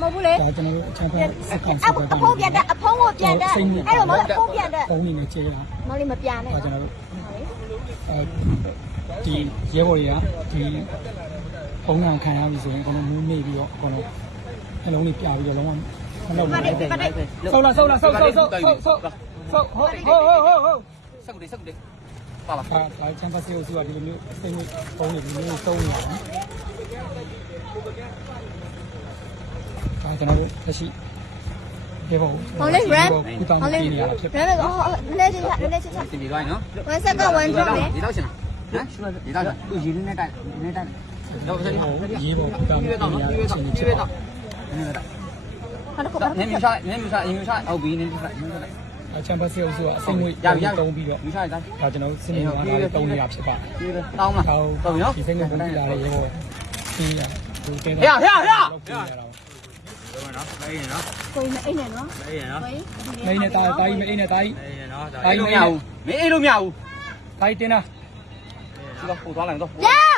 冇ဘူးလေကျွန်တော်တို့ချမ်းသာစစ်ကောင်စီဘက်က အဖုံးပြန်တဲ့အဖုံးကိုပြန်တဲ့အဲ့လိုမဟုတ်အဖုံးပြန်တဲ့ ပုံနေနဲ့ကြေးရ မောင်လေးမပြန်နဲ့ ကျွန်တော်တို့ဒီရဲဘော်တွေကဒီဖုံးငံခံရပြီဆိုရင်အကုန်လုံးမူးနေပြီးတော့အကုန်လုံးနှလုံးလေးပြပြီးတော့လုံးဝမလုပ်နိုင်ဘူးဆောက်လာဟုတ်ဟုတ်ပါပါဒါချမ်းသာစစ်အုပ်စုကဒီလိုမျိုးအစိမ့်ပုံနေဒီမျိုးသုံးနေတာနော်ဒါကျွန်တော်တို့လက်ရှိဒီဘော မောင်လေး run မောင်လေးနေရတာဖြစ်တယ် run လဲချင်းချဒီလိုနော် one second one drop နဲ့ ဒီတော့ရှင်လားဟမ်ဒီတော့သူရင်းနဲ့တိုက်တော့ဆက်ရအောင် ရေးပေါ်တာမျိုးနေရတဲ့အချိန်ဖြစ်တော့ ဟာတော့ နင်းမြစားအင်မြစားအောက်ဘီနင်းစား ချမ်းသာစစ်အုပ်စုကအစိမ့်ငွေတုံးပြီးတော့ မြစားတိုင်း ဒါကျွန်တော်တို့စစ်နေမှာတုံးနေတာဖြစ်ပါ တောင်းလား တောင်းရောဒီစိမ့်ငွေပုံပြလာတဲ့ရေဘောရှင်းရဒီတဲ ဟဲ့ ကိုင်းမအိမ်နဲ့နော်ကိုင်း မင်းနဲ့တားမအိနဲ့တား မင်းအိမ်လို့မရဘူး တားတင်းတာ ဒီတော့ပို့သွားလိုက်တော့ Yeah